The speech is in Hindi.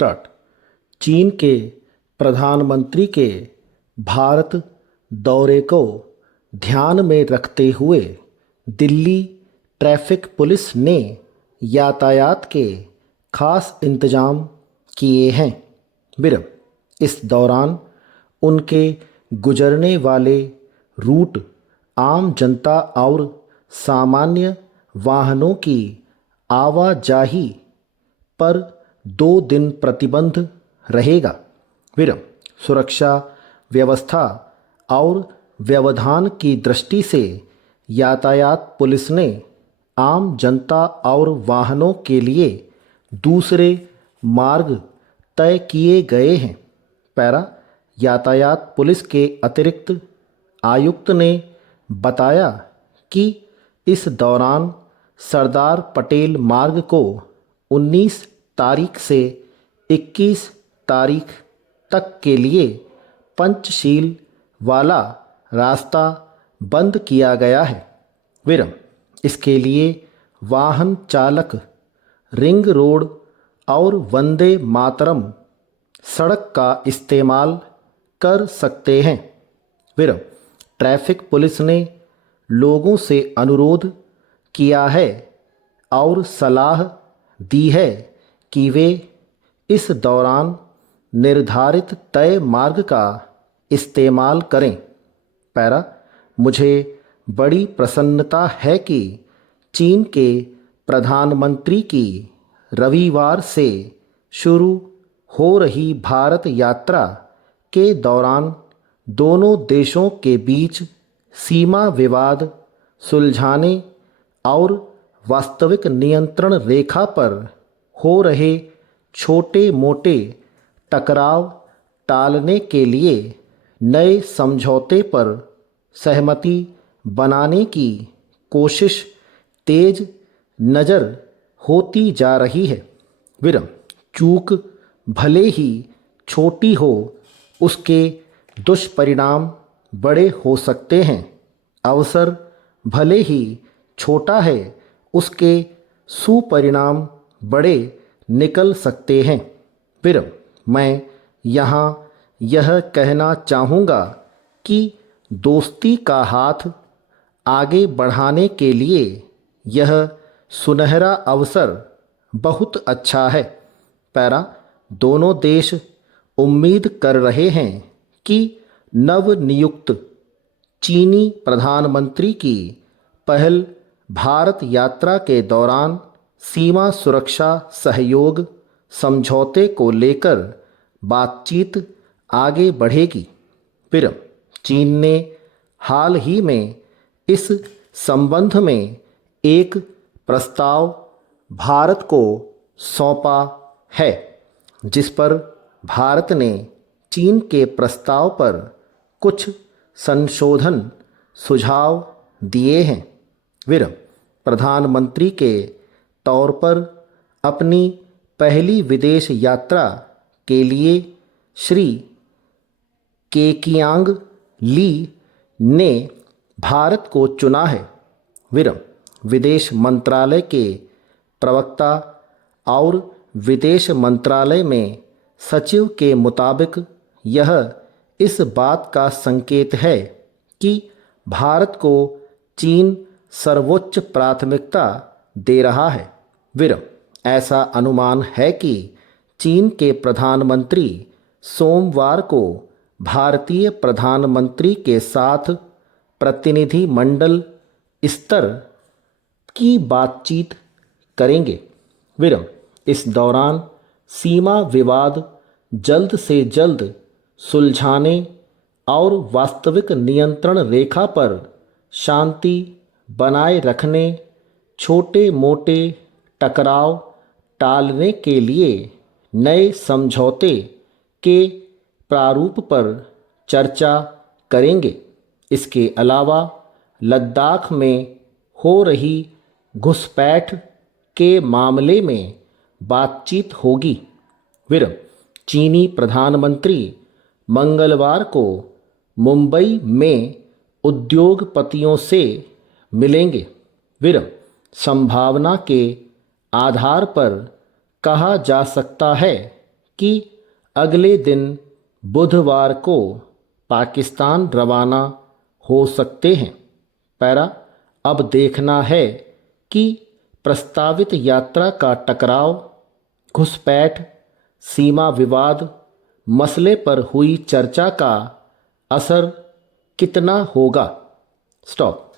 स्टार्ट। चीन के प्रधानमंत्री के भारत दौरे को ध्यान में रखते हुए दिल्ली ट्रैफिक पुलिस ने यातायात के खास इंतजाम किए हैं। इस दौरान उनके गुजरने वाले रूट आम जनता और सामान्य वाहनों की आवाजाही पर 2 दिन प्रतिबंध रहेगा। सुरक्षा व्यवस्था और व्यवधान की दृष्टि से यातायात पुलिस ने आम जनता और वाहनों के लिए दूसरे मार्ग तय किए गए हैं। पैरा यातायात पुलिस के अतिरिक्त आयुक्त ने बताया कि इस दौरान सरदार पटेल मार्ग को 19 तारीख से 21 तारीख तक के लिए पंचशील वाला रास्ता बंद किया गया है। इसके लिए वाहन चालक रिंग रोड और वंदे मातरम सड़क का इस्तेमाल कर सकते हैं। ट्रैफिक पुलिस ने लोगों से अनुरोध किया है और सलाह दी है कि वे इस दौरान निर्धारित तय मार्ग का इस्तेमाल करें। पैरा मुझे बड़ी प्रसन्नता है कि चीन के प्रधानमंत्री की रविवार से शुरू हो रही भारत यात्रा के दौरान दोनों देशों के बीच सीमा विवाद सुलझाने और वास्तविक नियंत्रण रेखा पर हो रहे छोटे मोटे टकराव टालने के लिए नए समझौते पर सहमति बनाने की कोशिश तेज नज़र होती जा रही है। चूक भले ही छोटी हो, उसके दुष्परिणाम बड़े हो सकते हैं। अवसर भले ही छोटा है, उसके सुपरिणाम बड़े निकल सकते हैं। मैं यहाँ यह कहना चाहूँगा कि दोस्ती का हाथ आगे बढ़ाने के लिए यह सुनहरा अवसर बहुत अच्छा है। पैरा दोनों देश उम्मीद कर रहे हैं कि नवनियुक्त चीनी प्रधानमंत्री की पहल भारत यात्रा के दौरान सीमा सुरक्षा सहयोग समझौते को लेकर बातचीत आगे बढ़ेगी। चीन ने हाल ही में इस संबंध में एक प्रस्ताव भारत को सौंपा है, जिस पर भारत ने चीन के प्रस्ताव पर कुछ संशोधन सुझाव दिए हैं। प्रधानमंत्री के तौर पर अपनी पहली विदेश यात्रा के लिए श्री केकियांग ली ने भारत को चुना है। विदेश मंत्रालय के प्रवक्ता और विदेश मंत्रालय में सचिव के मुताबिक यह इस बात का संकेत है कि भारत को चीन सर्वोच्च प्राथमिकता दे रहा है। ऐसा अनुमान है कि चीन के प्रधानमंत्री सोमवार को भारतीय प्रधानमंत्री के साथ प्रतिनिधि मंडल स्तर की बातचीत करेंगे। इस दौरान सीमा विवाद जल्द से जल्द सुलझाने और वास्तविक नियंत्रण रेखा पर शांति बनाए रखने, छोटे मोटे टकराव टालने के लिए नए समझौते के प्रारूप पर चर्चा करेंगे। इसके अलावा लद्दाख में हो रही घुसपैठ के मामले में बातचीत होगी। चीनी प्रधानमंत्री मंगलवार को मुंबई में उद्योगपतियों से मिलेंगे। संभावना के आधार पर कहा जा सकता है कि अगले दिन बुधवार को पाकिस्तान रवाना हो सकते हैं। पैरा, अब देखना है कि प्रस्तावित यात्रा का टकराव, घुसपैठ, सीमा विवाद मसले पर हुई चर्चा का असर कितना होगा। स्टॉप।